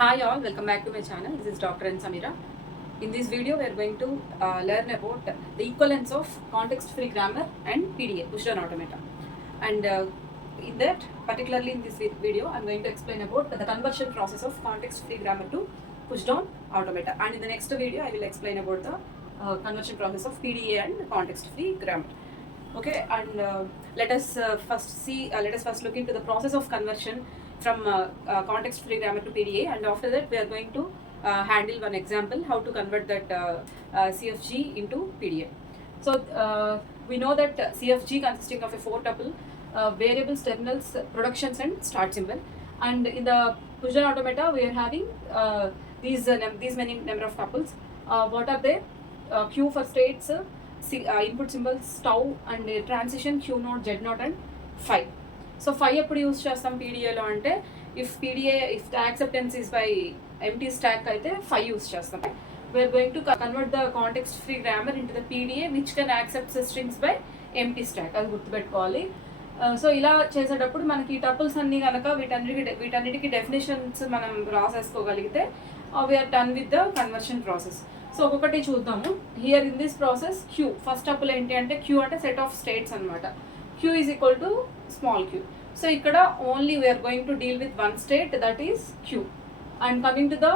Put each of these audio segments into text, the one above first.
Hi all, welcome back to my channel. This is Dr. N. Samira. In this video, we are going to learn about the equivalence of context-free grammar and PDA, push-down automata. And in that, particularly in this video, I am going to explain about the conversion process of context-free grammar to push-down automata. And in the next video, I will explain about the conversion process of PDA and context-free grammar. Okay, and let us first look into the process of conversion from context-free grammar to PDA, and after that we are going to handle one example how to convert that CFG into PDA. So we know that CFG consisting of a 4-tuple variables, terminals, productions, and start symbol. And in the push-down automata, we are having these many number of tuples. What are they? Q for states, input symbols, tau, and transition, Q naught, Z naught, and phi. So phi ఎప్పుడు use చేస్తాం పీడిఏలో అంటే if the acceptance is by empty stack అయితే phi use చేస్తాం. We are going to convert the context free grammar into the PDA which can accept strings by empty stack, అది గుర్తుపెట్టుకోవాలి. So ఇలా చేసేటప్పుడు మనకి టపుల్స్ అన్నీ కనుక వీటన్నిటికీ డెఫినేషన్స్ మనం రాసేసుకోగలిగితే we are done with the conversion process. So ఒక్కొక్కటి చూద్దాము. Here in this process Q, first tuple ఏంటి అంటే క్యూ అంటే సెట్ ఆఫ్ స్టేట్స్ అనమాట. Q is equal to small q. So ikkada only we are going to deal with one state, that is Q. And coming to the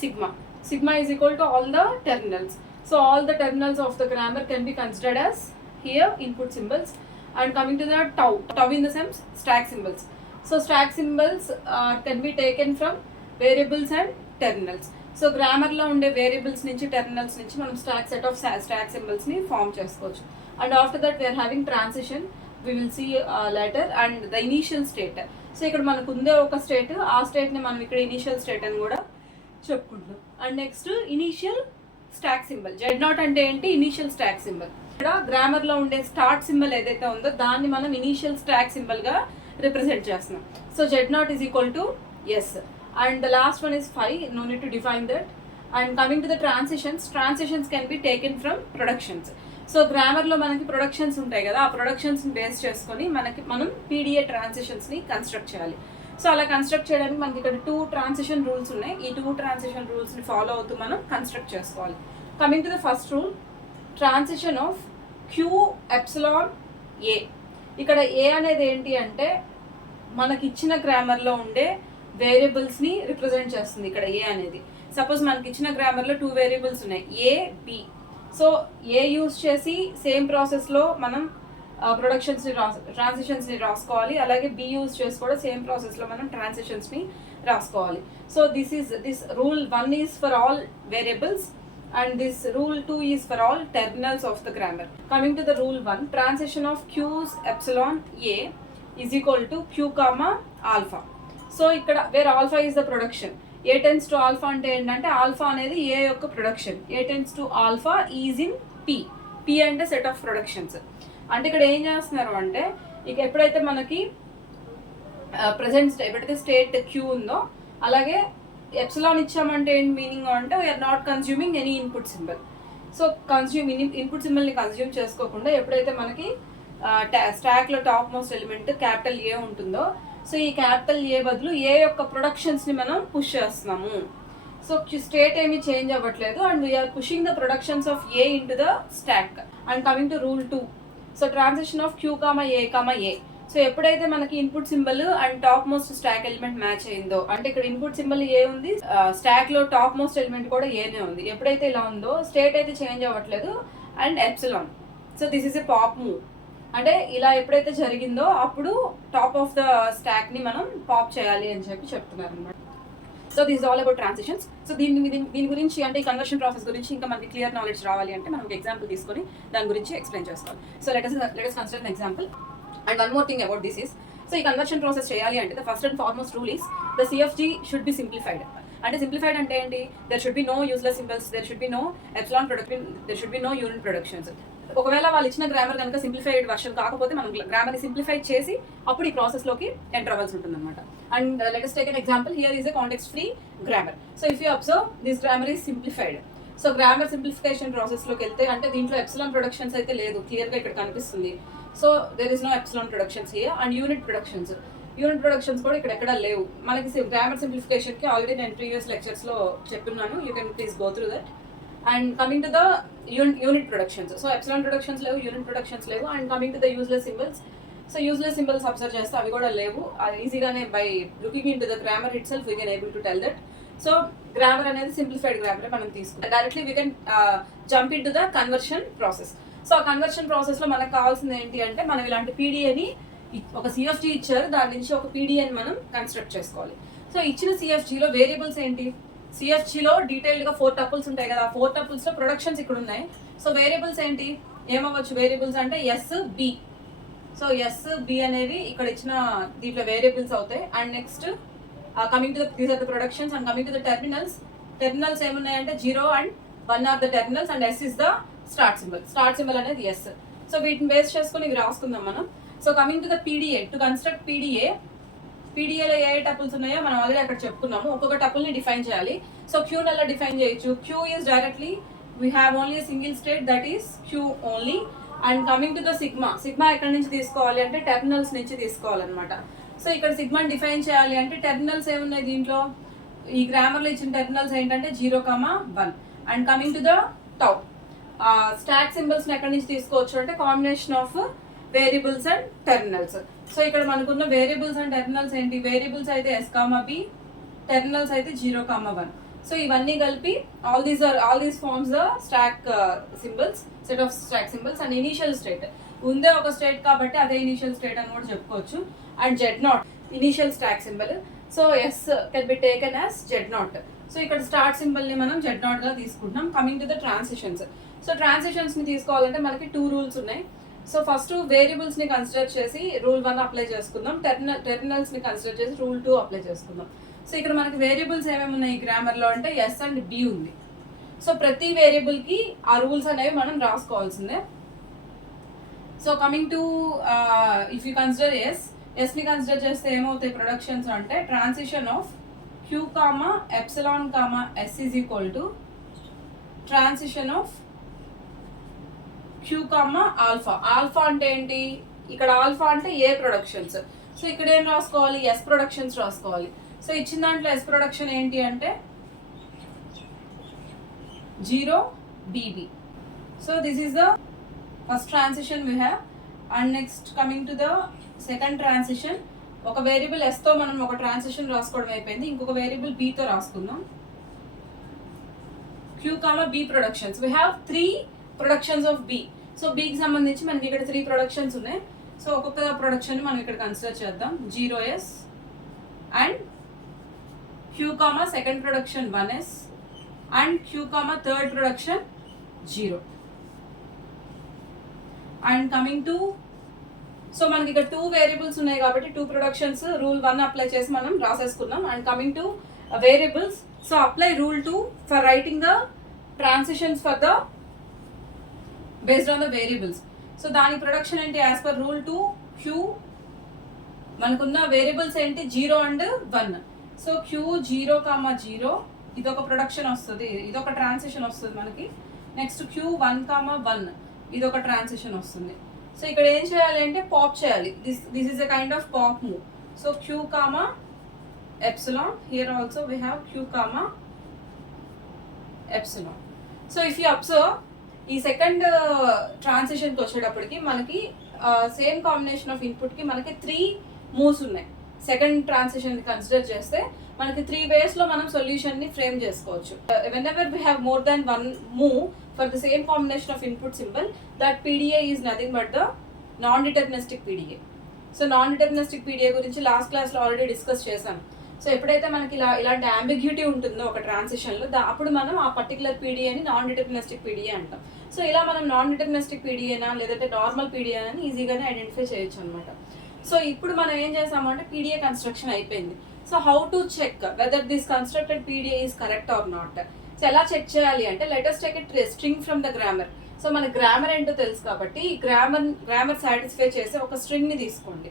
sigma. Sigma is equal to all the terminals. So all the terminals of the grammar can be considered as here input symbols. And coming to the tau. Tau in the sense stack symbols. So stack symbols can be taken from variables and terminals. So grammar lo unde variables nunchi terminals nunchi manam set of stack symbols ni form chesukochu. And after that we are having transition, we will see later, and the initial state. So ఇక్కడ మనకు ఉందే ఒక state, ఆ స్టేట్ని మనం ఇక్కడ initial state అని కూడా చెప్పుకుంటున్నాం. And next initial stack symbol, Z naught అంటే ఏంటి? Initial stack symbol. ఇక్కడ గ్రామర్లో ఉండే స్టార్ట్ సింబల్ ఏదైతే ఉందో దాన్ని మనం ఇనీషియల్ స్టాక్ సింబల్గా రిప్రజెంట్ చేస్తున్నాం. So Z naught is equal to S, and the last one is 5, no need to define that. And coming to the transitions can be taken from productions. So గ్రామర్లో మనకి productions ఉంటాయి కదా, ఆ ప్రొడక్షన్స్ని base చేసుకొని మనం PDA ట్రాన్సిషన్స్ని construct చేయాలి. So అలా కన్స్ట్రక్ట్ చేయడానికి మనకి ఇక్కడ 2 ట్రాన్సిషన్ రూల్స్ ఉన్నాయి. ఈ 2 ట్రాన్సిషన్ రూల్స్ని ఫాలో అవుతూ మనం కన్స్ట్రక్ట్ చేసుకోవాలి. Coming to the first rule, transition of Q epsilon A. ఇక్కడ ఏ అనేది ఏంటి అంటే మనకి ఇచ్చిన గ్రామర్లో ఉండే వేరియబుల్స్ని రిప్రజెంట్ చేస్తుంది. ఇక్కడ ఏ అనేది సపోజ్ మనకి ఇచ్చిన గ్రామర్లో 2 వేరియబుల్స్ ఉన్నాయి, ఏ, బి. సో ఏ యూజ్ చేసి సేమ్ ప్రాసెస్లో మనం ట్రాన్సిషన్స్ని రాసుకోవాలి, అలాగే బి యూజ్ చేసి కూడా సేమ్ ప్రాసెస్లో మనం ట్రాన్సిషన్స్ని రాసుకోవాలి. So this rule 1 is for all variables and this rule 2 is for all terminals of the grammar. Coming to the rule 1, transition of q's epsilon a is equal to q comma alpha. So ikkada where alpha is the production, A tends to alpha అంటే ఏంటంటే alpha అనేది ఏ యొక్క production, A tends to alpha is in P. P అంటే set of productions. అంటే ఇక్కడ ఏం చేస్తున్నారు అంటే ఇక ఎప్పుడైతే మనకి ఎప్పుడైతే స్టేట్ క్యూ ఉందో అలాగే ఎప్సిలాన్ ఇచ్చామంటే ఏంటి మీనింగ్ అంటే we're not consuming any input symbol. So input సింబల్ని కన్స్యూమ్ చేసుకోకుండా ఎప్పుడైతే మనకి స్టాక్లో top most element capital A ఉంటుందో, సో ఈ క్యాపిటల్ ఏ బదులు ఏ యొక్క ప్రొడక్షన్స్ని మనం పుష్ చేస్తున్నాము. సో స్టేట్ ఏమీ చేంజ్ అవ్వట్లేదు, and we're pushing the productions of A into the stack. And coming to rule 2, so transition of Q comma A. So ఎప్పుడైతే మనకి input symbol and top most stack element match అయిందో, అంటే ఇక్కడ input symbol ఏ ఉంది, stock లో top most element కూడా ఏనే ఉంది, ఎప్పుడైతే ఇలా ఉందో స్టేట్ అయితే చేంజ్ అవ్వట్లేదు, and epsilon. So this is a pop move. అంటే ఇలా ఎప్పుడైతే జరిగిందో అప్పుడు టాప్ ఆఫ్ ద స్టాక్ ని మనం పాప్ చేయాలి అని చెప్తున్నారు అనమాట. So this all about transitions. So దీని గురించి అంటే ఈ కన్వర్షన్ ప్రాసెస్ గురించి ఇంకా మనకి క్లియర్ నాలెడ్జ్ రావాలి అంటే మనం ఒక ఎగ్జాంపుల్ తీసుకొని దాని గురించి ఎక్స్ప్లెయిన్ చేసుకోవాలి. So let us consider an example. And one more thing about this is, so ఈ కన్వర్షన్ ప్రాసెస్ చేయాలి అంటే the first and foremost rule is the CFG should be simplified. అంటే సింప్లిఫైడ్ అంటే ఏంటి? there should be no useless symbols, there should be no epsilon production, there should be no unit productions. ఒకవేళ వాళ్ళు ఇచ్చిన grammar కనుక simplified version కాకపోతే మనం గ్రామర్ని simplify చేసి అప్పుడు ఈ ప్రాసెస్లోకి ఎంటర్ అవ్వాల్సి ఉంటుంది అనమాట. And let us take an example. Here is a context free grammar. So if you observe, this grammar is simplified. So grammar simplification ప్రాసెస్లోకి వెళ్తే అంటే దీంట్లో ఎప్సిలాన్ ప్రొడక్షన్స్ అయితే లేదు, క్లియర్గా ఇక్కడ కనిపిస్తుంది. So there is no epsilon productions here and unit productions. Unit productions కూడా ఇక్కడ ఎక్కడ లేవు మనకి. గ్రామర్ సింప్లిఫికేషన్కి ఆల్రెడీ నేను ప్రీవియస్ లెక్చర్స్లో చెప్తున్నాను, you can please go through that. And coming to the unit productions, so epsilon productions లేవు, యూనిట్ ప్రొడక్షన్స్ లేవు. And coming to the useless symbols, so useless symbols observe చేస్తే అవి కూడా లేవు. ఈజీగానే by looking in to the grammar it self we can able to tell that. So grammar అనేది simplified grammar మనం తీసుకుంటాం. Directly we can jump in to the conversion process. So ఆ conversion ప్రాసెస్లో మనకు కావాల్సింది ఏంటి అంటే, మనం ఇలాంటి పీడిఏని ఒక సిఎఫ్జీ ఇచ్చారు, దాని నుంచి ఒక పీడిఏని మనం కన్స్ట్రక్ట్ చేసుకోవాలి. సో ఇచ్చిన సిఎఫ్జీలో వేరియబుల్స్ ఏంటి, సిఎఫ్జీలో డీటెయిల్డ్గా 4 టపుల్స్ ఉంటాయి కదా, ఆ 4 టపుల్స్లో ప్రొడక్షన్స్ ఇక్కడ ఉన్నాయి. సో వేరియబుల్స్ ఏంటి ఏమవ్వచ్చు, వేరియబుల్స్ అంటే S B. So S B అనేవి ఇక్కడ ఇచ్చిన దీంట్లో వేరియబుల్స్ అవుతాయి. And next coming to these are the productions. And coming to the terminals ఏమున్నాయంటే 0 and 1 are the terminals and S is the start symbol అనేది ఎస్. సో వీటిని base చేసుకుని ఇవి రాసుకుందాం మనం. So coming to the PDA, to construct పీడిఏలో ఏ tuples ఉన్నాయో మనం ఆల్రెడీ అక్కడ చెప్పుకున్నాము. ఒక్కొక్క టపుల్ని డిఫైన్ చేయాలి. సో క్యూని ఎలా డిఫైన్ చేయొచ్చు, Q is directly we have only single state, that is Q only. And coming to the sigma ఎక్కడి నుంచి తీసుకోవాలి అంటే టెర్మినల్స్ నుంచి తీసుకోవాలన్నమాట. సో ఇక్కడ సిగ్మాని డిఫైన్ చేయాలి అంటే టెర్మినల్స్ ఏమున్నాయి దీంట్లో, ఈ గ్రామర్లో ఇచ్చిన టెర్మినల్స్ ఏంటంటే 0, 1. And coming to the tau, stack సింబల్స్ని ఎక్కడి నుంచి తీసుకోవచ్చు అంటే combination of variables and terminals. So ఇక్కడ మనకున్న వేరియబుల్స్ అండ్ టెర్మినల్స్ ఏంటి, వేరియబుల్స్ అయితే S, B, టెర్మినల్స్ అయితే 0, 1. సో ఇవన్నీ కలిపి all these forms the stack symbols, set of stack symbols. And initial state ఉందే ఒక స్టేట్ కాబట్టి అదే ఇనీషియల్ స్టేట్ అని కూడా చెప్పుకోవచ్చు. And Z0 initial stack symbol. So S can be taken as Z0. So ఇక్కడ స్టార్ట్ సింబల్ని మనం Z0 గా తీసుకుంటున్నాం. Coming to the transitions, so ట్రాన్సిషన్స్ని తీసుకోవాలంటే మనకి 2 రూల్స్ ఉన్నాయి. సో ఫస్ట్ వేరియబుల్స్ని కన్సిడర్ చేసి రూల్ 1 అప్లై చేసుకుందాం, టెర్మినల్స్ని కన్సిడర్ చేసి రూల్ 2 అప్లై చేసుకుందాం. సో ఇక్కడ మనకి వేరియబుల్స్ ఏమేమి ఉన్నాయి ఈ గ్రామర్లో అంటే ఎస్ అండ్ బి ఉంది. సో ప్రతి వేరియబుల్కి ఆ రూల్స్ అనేవి మనం రాసుకోవాల్సిందే. So coming to if you consider ఎస్ని కన్సిడర్ చేస్తే ఏమవుతాయి ప్రొడక్షన్స్ అంటే, transition of Q comma epsilon comma S is equal to transition of Q comma alpha. Alpha అంటే ఏంటి, ఇక్కడ ఆల్ఫా అంటే ఏ ప్రొడక్షన్స్. సో ఇక్కడ ఏం రాసుకోవాలి, ఎస్ ప్రొడక్షన్స్ రాసుకోవాలి. సో ఇచ్చిన దాంట్లో ఎస్ ప్రొడక్షన్ ఏంటి అంటే 0 BB. So this is the first transition we have. And next coming to the second transition, ఒక వేరియబుల్ ఎస్తో మనం ఒక ట్రాన్సిషన్ రాసుకోవడం అయిపోయింది. ఇంకొక వేరియబుల్ బీతో రాసుకుందాం. Q comma B productions, we have 3 productions of B. So బీకి సంబంధించి మనకి ఇక్కడ 3 ప్రొడక్షన్స్ ఉన్నాయి. సో ఒక్కొక్క ప్రొడక్షన్ మనం ఇక్కడ కన్సిడర్ చేద్దాం. 0S and queue comma second production 1S and queue comma third production 0. And coming to, so మనకి ఇక్కడ 2 వేరియబుల్స్ ఉన్నాయి కాబట్టి 2 ప్రొడక్షన్స్ రూల్ 1 అప్లై చేసి మనం రాసేసుకున్నాం. And coming to variables, so apply rule 2 for writing the transitions for the based on the variables. So దాని production ఏంటి, as per rule 2 Q మనకున్న వేరియబుల్స్ ఏంటి 0 and 1. సో క్యూ 0, 0 ఇదొక ప్రొడక్షన్ వస్తుంది, ఇదొక ట్రాన్సిషన్ వస్తుంది మనకి. నెక్స్ట్ క్యూ 1, 1 ఇదొక ట్రాన్సిషన్ వస్తుంది. సో ఇక్కడ ఏం చేయాలి అంటే పాప్ చేయాలి. This is a kind of pop move. So Q comma epsilon, here also we have queue comma epsilon. So if you observe ఈ సెకండ్ ట్రాన్సిషన్కి వచ్చేటప్పటికి మనకి సేమ్ కాంబినేషన్ ఆఫ్ ఇన్పుట్కి మనకి 3 మూవ్స్ ఉన్నాయి. సెకండ్ ట్రాన్సిషన్ కన్సిడర్ చేస్తే మనకి 3 వేస్లో మనం సొల్యూషన్ని frame చేసుకోవచ్చు. Whenever we have more than 1 move for the same combination of input symbol, that PDA is nothing but the non deterministic PDA. So non deterministic PDA గురించి last క్లాస్లో already discuss చేశాను. So ఎప్పుడైతే మనకి ఇలాంటి ambiguity ఉంటుందో ఒక ట్రాన్సిషన్లో, అప్పుడు మనం ఆ పర్టికులర్ పీడిఏని నాన్ డిటర్మినిస్టిక్ పీడిఏ అంటాం. సో ఇలా మనం నాన్ డిటర్మినిస్టిక్ పీడిఏనా లేదంటే నార్మల్ పీడిఏనా అని ఈజీగానే ఐడెంటిఫై చేయొచ్చు అనమాట. సో ఇప్పుడు మనం ఏం చేసామంటే పీడిఏ కన్స్ట్రక్షన్ అయిపోయింది. So how to check whether this constructed PDA is correct or not. So ఎలా చెక్ చేయాలి అంటే, let's take a string from the grammar. So మన గ్రామర్ ఏంటో తెలుసు కాబట్టి గ్రామర్ సాటిస్ఫై చేసే ఒక స్ట్రింగ్ని తీసుకోండి.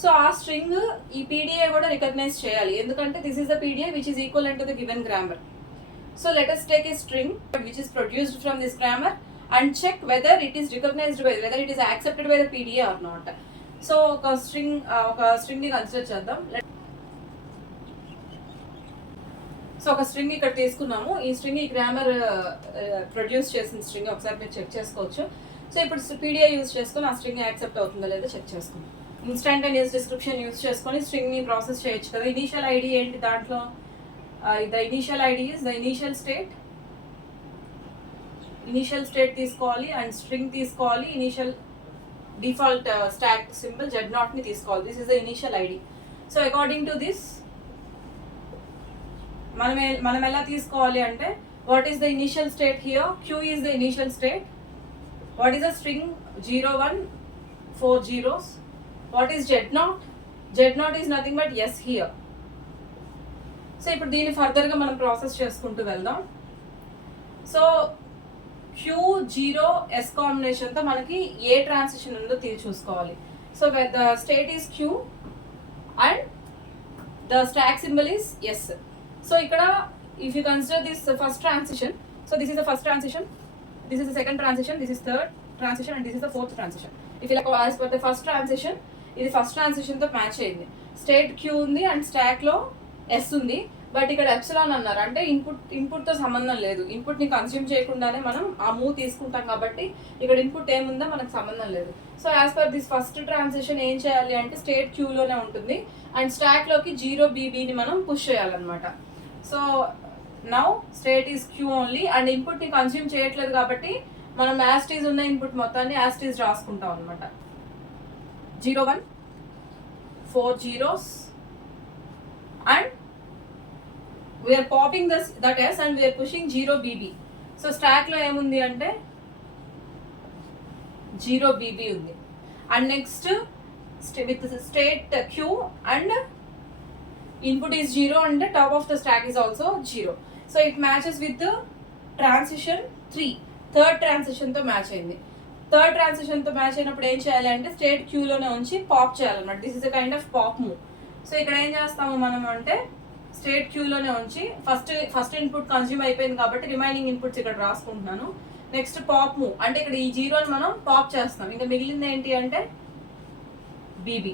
సో ఆ స్ట్రింగ్ ఈ పీడిఏ కూడా రికగ్నైజ్ చేయాలి, ఎందుకంటే this is the PDA which is equal to the given grammar. So let's take a string which is produced from this grammar and check whether it is recognized by, whether it is accepted by the PDA or not. So ఒక స్ట్రింగ్ని consider చేద్దాం. So ఒక string ఇక్కడ తీసుకున్నాము. ఈ string ఈ grammar produce చేసిన string ఒకసారి మీరు చెక్ చేసుకోవచ్చు. సో ఇప్పుడు పీడిఐ యూజ్ చేసుకొని ఆ స్ట్రింగ్ యాక్సెప్ట్ అవుతుందో లేదో చెక్ చేసుకుందాం. ఇన్స్టంటేనియస్ డిస్క్రిప్షన్ యూజ్ చేసుకొని స్ట్రింగ్ని ప్రాసెస్ చేయొచ్చు కదా. ఇనీషియల్ ఐడి ఏంటి దాంట్లో? The initial ID is the initial state తీసుకోవాలి అండ్ స్ట్రింగ్ తీసుకోవాలి. Initial default stock symbol Z0 ని తీసుకోవాలి. This is the initial ID. So according to this మనం ఎలా తీసుకోవాలి అంటే, what is the initial state here? Q is the initial state. What is the string? 0 1 4 zeros. What is Z0? Z0 is nothing but S here. So ఇప్పుడు దీన్ని ఫర్దర్గా మనం process చేసుకుంటూ వెళ్దాం. సో Q0S కాంబినేషన్తో మనకి ఏ ట్రాన్సిషన్ ఉందో చూసుకోవాలి. So the state is Q and the stack symbol is S. So ఇక్కడ if you consider this first transition, so this is the first transition, this is the second transition, this is third transition and this is the fourth transition. If ఇలా as per the first transition, ఇది first ట్రాన్సిషన్తో match అయింది. State Q ఉంది and స్టాక్లో S ఉంది. But ఇక్కడ epsilon అన్నారు అంటే ఇన్పుట్తో సంబంధం లేదు. ఇన్పుట్ని కన్స్యూమ్ చేయకుండానే మనం ఆ మూవ్ తీసుకుంటాం కాబట్టి ఇక్కడ ఇన్పుట్ ఏముందో మనకు సంబంధం లేదు. So as per this first transition ఏం చేయాలి అంటే స్టేట్ క్యూలోనే ఉంటుంది అండ్ స్టాక్లోకి 0BBని మనం పుష్ చేయాలన్నమాట. So now state is Q only and ఇన్పుట్ని కన్స్యూమ్ చేయట్లేదు కాబట్టి మనం యాస్టీజ్ ఉన్న ఇన్పుట్ మొత్తాన్ని యాస్టీజ్ రాసుకుంటాం అనమాట. 0 1 4 zeros and we are popping that S and we are pushing 0BB. So స్టాక్లో ఏముంది అంటే 0BB ఉంది and next with state Q and input is 0 and the top of the stack is also 0. So it matches with the transition 3. Third ట్రాన్సిషన్తో match అయింది. Third ట్రాన్సిషన్తో match అయినప్పుడు ఏం చేయాలి అంటే స్టేట్ క్యూలోనే ఉంచి పాప్ చేయాలన్నమాట. This is a kind of pop move. So ఇక్కడ ఏం చేస్తాము మనం అంటే స్టేట్ క్యూలోనే ఉంచి ఫస్ట్ ఇన్పుట్ కన్స్యూమ్ అయిపోయింది కాబట్టి రిమైనింగ్ ఇన్పుట్స్ ఇక్కడ రాసుకుంటున్నాను. నెక్స్ట్ పాప్ మూవ్ అంటే ఇక్కడ ఈ 0ని మనం పాప్ చేస్తాం. ఇంకా మిగిలింది ఏంటి అంటే BB.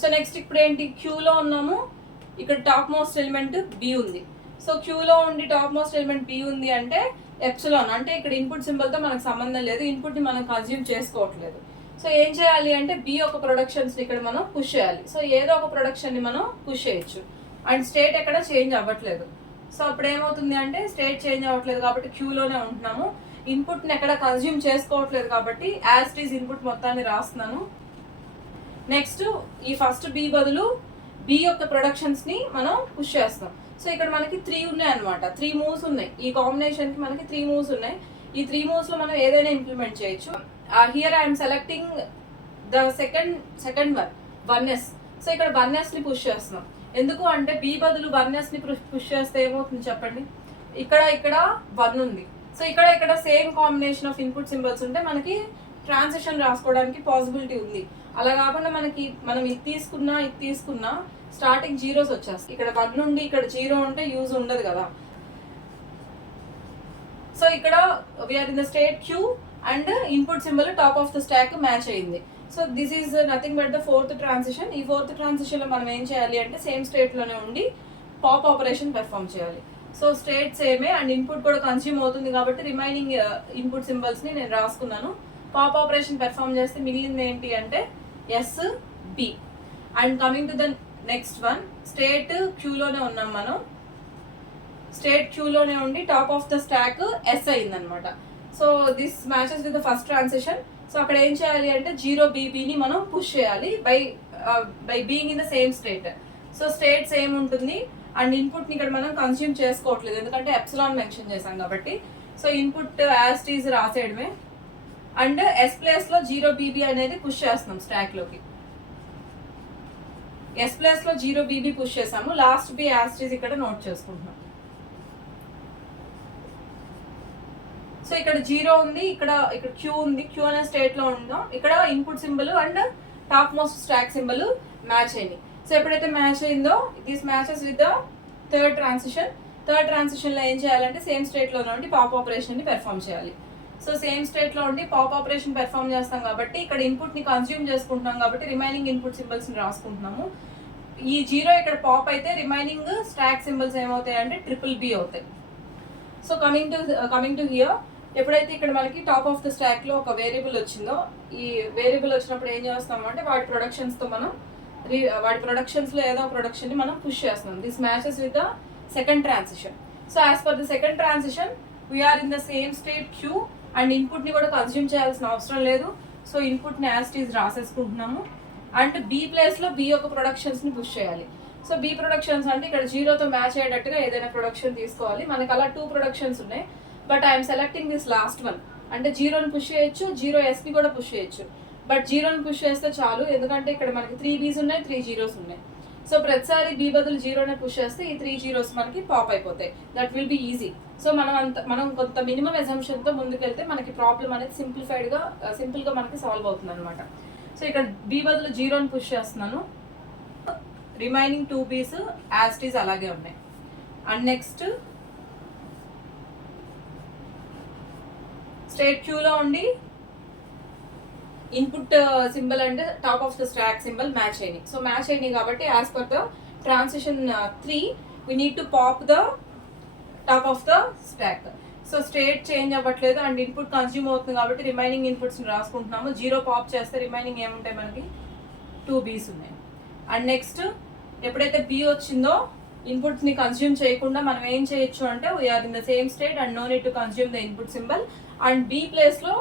సో నెక్స్ట్ ఇప్పుడు ఏంటి, క్యూలో ఉన్నాము, ఇక్కడ టాప్ మోస్ట్ ఎలిమెంట్ B ఉంది. సో క్యూలో ఉండి టాప్ మోస్ట్ ఎలిమెంట్ B ఉంది అంటే ఎప్సిలాన్ అంటే ఇక్కడ ఇన్పుట్ సింబల్తో మనకు సంబంధం లేదు, ఇన్పుట్ని మనం కన్స్యూమ్ చేసుకోవట్లేదు. సో ఏం చేయాలి అంటే B ఒక ప్రొడక్షన్స్ని ఇక్కడ మనం పుష్ చేయాలి. సో ఏదో ఒక ప్రొడక్షన్ని మనం పుష్ చేయొచ్చు అండ్ స్టేట్ ఎక్కడ చేంజ్ అవ్వట్లేదు. సో అప్పుడు ఏమవుతుంది అంటే స్టేట్ చేంజ్ అవ్వట్లేదు కాబట్టి క్యూలోనే ఉంటున్నాము, ఇన్పుట్ని ఎక్కడ కన్స్యూమ్ చేసుకోవట్లేదు కాబట్టి యాజ్ ఇట్ ఈజ్ ఇన్పుట్ మొత్తాన్ని రాస్తున్నాను. నెక్స్ట్ ఈ ఫస్ట్ B బదులు B యొక్క ప్రొడక్షన్స్ని మనం పుష్ చేస్తాం. సో ఇక్కడ మనకి 3 ఉన్నాయి అనమాట, 3 మూవ్స్ ఉన్నాయి. ఈ కాంబినేషన్కి మనకి 3 మూవ్స్ ఉన్నాయి. ఈ 3 మూవ్స్లో మనం ఏదైనా ఇంప్లిమెంట్ చేయొచ్చు. Here I'm selecting the second one 1S. So ఇక్కడ 1Sని పుష్ చేస్తున్నాం. ఎందుకు అంటే B బదులు 1Sని పుష్ చేస్తే ఏమవుతుంది చెప్పండి, ఇక్కడ 1 ఉంది. సో ఇక్కడ same combination of input symbols ఉంటే మనకి ట్రాన్సిషన్ రాసుకోవడానికి పాసిబిలిటీ ఉంది. అలా కాకుండా మనం ఇది తీసుకున్నా స్టార్టింగ్ జీరోస్ వచ్చేస్తాయి. ఇక్కడ 1 నుండి ఇక్కడ 0 ఉంటే యూజ్ ఉండదు కదా. సో ఇక్కడ we are in the state Q and input symbol top of the stack match అయింది. So this is nothing but the fourth transition. ఈ ఫోర్త్ ట్రాన్సిషన్లో మనం ఏం చేయాలి అంటే సేమ్ స్టేట్లోనే ఉండి పాప్ ఆపరేషన్ పెర్ఫామ్ చేయాలి. సో స్టేట్ సేమే అండ్ ఇన్పుట్ కూడా కన్స్యూమ్ అవుతుంది కాబట్టి రిమైనింగ్ ఇన్పుట్ సింబల్స్ని నేను రాసుకున్నాను. పాప్ ఆపరేషన్ పెర్ఫామ్ చేస్తే మిగిలింది ఏంటి అంటే SB. And coming to the next one, state క్యూలోనే ఉన్నాం మనం. స్టేట్ క్యూలోనే ఉండి top of the stack S అయిందనమాట. So this matches with the first transition. So అక్కడ ఏం చేయాలి అంటే 0BBని మనం పుష్ చేయాలి by being in the same state. So state same ఉంటుంది అండ్ ఇన్పుట్ని ఇక్కడ మనం కన్స్యూమ్ చేసుకోవట్లేదు ఎందుకంటే ఎప్సిలాన్ మెన్షన్ చేసాం కాబట్టి. So input as it is రాసేయడమే అండ్ S ప్లేస్లో 0BB అనేది పుష్ చేస్తున్నాం స్టాక్లోకి. S ప్లేస్లో 0BB పుష్ చేసాము, last B as it is ఇక్కడ నోట్ చేసుకుంటున్నాం. సో ఇక్కడ 0 ఉంది, ఇక్కడ Q ఉంది, Q అనే స్టేట్లో ఉన్నాం. ఇక్కడ input symbol and top most stack symbol match అయింది. సో ఎప్పుడైతే మ్యాచ్ అయిందో this matches with the third ట్రాన్సిషన్లో ఏం చేయాలంటే సేమ్ స్టేట్లోనే ఉండి పాప్ ఆపరేషన్ని పెర్ఫామ్ చేయాలి. సో సేమ్ స్టేట్లో ఉండి పాప్ ఆపరేషన్ పెర్ఫామ్ చేస్తాం కాబట్టి ఇక్కడ ఇన్పుట్ని కన్జ్యూమ్ చేసుకుంటున్నాం కాబట్టి రిమైనింగ్ ఇన్పుట్ సింబల్స్ని రాసుకుంటున్నాము. ఈ 0 ఇక్కడ పాప్ అయితే రిమైనింగ్ స్టాక్ సింబల్స్ ఏమవుతాయి అంటే BBB అవుతాయి. సో కమింగ్ టు హియర్, ఎప్పుడైతే ఇక్కడ మనకి టాప్ ఆఫ్ ద స్టాక్లో ఒక వేరియబుల్ వచ్చిందో, ఈ వేరియబుల్ వచ్చినప్పుడు ఏం చేస్తాము అంటే వాటి ప్రొడక్షన్స్లో ఏదో ప్రొడక్షన్ని మనం పుష్ చేస్తున్నాం. This matches with the second transition. So as per the second transition we are in the same state Q and ఇన్పుట్ని కూడా కన్స్యూమ్ చేయాల్సిన అవసరం లేదు. సో ఇన్పుట్ని యాజ్ ఇట్ ఈజ్ రాసేసుకుంటున్నాము. అండ్ B ప్లేస్లో B యొక్క ప్రొడక్షన్స్ని పుష్ చేయాలి. సో B ప్రొడక్షన్స్ అంటే ఇక్కడ 0తో మ్యాచ్ అయ్యేటట్టుగా ఏదైనా ప్రొడక్షన్ తీసుకోవాలి. మనకు అలా 2 ప్రొడక్షన్స్ ఉన్నాయి, but I'm selecting this last one. అంటే 0ని పుష్ చేయొచ్చు, 0Sని కూడా పుష్ చేయొచ్చు. బట్ 0ని పుష్ చేస్తే చాలు, ఎందుకంటే ఇక్కడ మనకి 3 Bs ఉన్నాయి, 3 Zeros ఉన్నాయి. సో ప్రతిసారి B బదులు 0నే పుష్ చేస్తే ఈ 3 Zeros మనకి పాప్ అయిపోతాయి. That will be easy. So మనం కొంత మినిమం ఎజంప్షన్తో ముందుకెళ్తే మనకి ప్రాబ్లం అనేది సింపుల్గా మనకి సాల్వ్ అవుతుంది అనమాట. సో ఇక్కడ B బదులు 0ని పుష్ చేస్తున్నాను. Remaining 2 Bs as it is అలాగే ఉన్నాయి. అండ్ నెక్స్ట్ స్టేట్ క్యూలో ఉండి input symbol and top of the stack symbol match అయినాయి. సో మ్యాచ్ అయినాయి కాబట్టి as per the transition 3 we need to pop the top of the stock. So state change అవ్వట్లేదు and input consume అవుతుంది కాబట్టి remaining ఇన్పుట్స్ని రాసుకుంటున్నాము. 0 pop చేస్తే remaining ఏముంటాయి మనకి 2 Bs ఉన్నాయి. అండ్ నెక్స్ట్ ఎప్పుడైతే B వచ్చిందో ఇన్పుట్స్ని కన్స్యూమ్ చేయకుండా మనం ఏం చేయొచ్చు అంటే we're in the same state and no need to consume the input symbol. And B ప్లేస్లో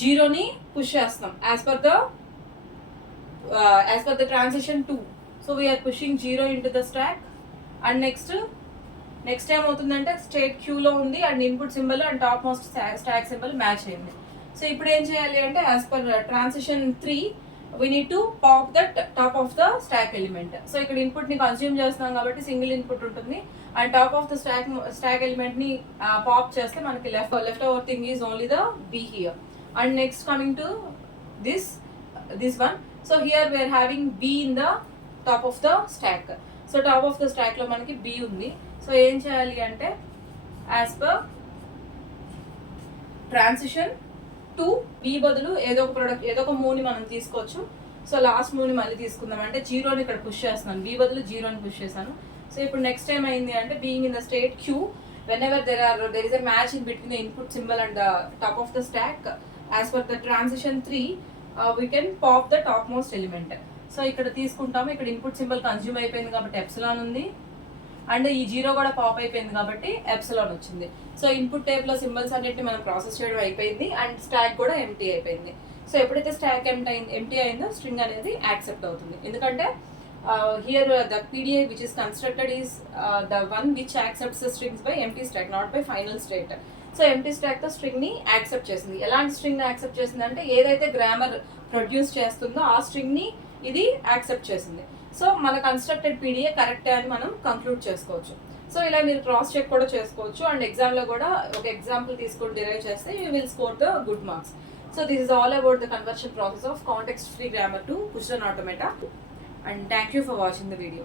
0ని పుష్ చేస్తాం as per the transition 2. So we're pushing 0 into the stack. And next ఏమవుతుందంటే స్టేట్ క్యూలో ఉంది and input symbol and top most stack symbol match అయింది. So ఇప్పుడు ఏం చేయాలి అంటే as per transition 3 we need to pop that top of the stack element. So ఇక్కడ ఇన్పుట్ని కన్స్యూమ్ చేస్తున్నాం కాబట్టి సింగిల్ ఇన్పుట్ ఉంటుంది and top of the stack ఎలిమెంట్ని పాప్ చేస్తే మనకి left over thing is only the B here. And next coming to this one, so here we are having B in the top of the stack. So top of the stack లో మనకి B ఉంది. So ఏం చేయాలి అంటే as per transition 2 B బదులు ఏదో ఒక మూవ్ని మనం తీసుకోవచ్చు. సో లాస్ట్ మూవ్ని మళ్ళీ తీసుకుందాం. అంటే 0ని ఇక్కడ పుష్ చేస్తున్నాను, B బదులు 0ని పుష్ చేశాను. సో ఇప్పుడు నెక్స్ట్ టైం అయింది అంటే being in the state queue, whenever there is a match in between the input symbol and the top of the stack, as per the transition 3 we can pop the topmost element. So ఇక్కడ తీసుకుంటాము. ఇక్కడ input symbol consume అయిపోయింది కాబట్టి epsilon ఉంది and ఈ 0 కూడా pop అయిపోయింది కాబట్టి ఎప్సిలాన్ వచ్చింది. సో ఇన్పుట్ టేబుల్లో సింబల్స్ అన్నిటిని మనం ప్రాసెస్ చేయడం అయిపోయింది అండ్ స్టాక్ కూడా ఎంటీ అయిపోయింది. సో ఎప్పుడైతే స్టాక్ ఎంటీ అయిందో స్ట్రింగ్ అనేది యాక్సెప్ట్ అవుతుంది. ఎందుకంటే here the PDA which is constructed is the one which accepts the strings by empty stack, not by final state. So empty స్టాక్తో స్ట్రింగ్ని యాక్సెప్ట్ చేసింది. ఎలాంటి స్ట్రింగ్ని యాక్సెప్ట్ చేసింది అంటే ఏదైతే గ్రామర్ ప్రొడ్యూస్ చేస్తుందో ఆ స్ట్రింగ్ని ఇది యాక్సెప్ట్ చేసింది. సో మన కన్స్ట్రక్టెడ్ పీడిఏ కరెక్టే అని మనం కంక్లూడ్ చేసుకోవచ్చు. సో ఇలా మీరు క్రాస్ చెక్ కూడా చేసుకోవచ్చు అండ్ ఎగ్జామ్లో కూడా ఒక ఎగ్జాంపుల్ తీసుకొని డిరైవ్ చేస్తే you will score the good marks. So this is all about the conversion process of context free grammar to push and automata. And thank you for watching the video.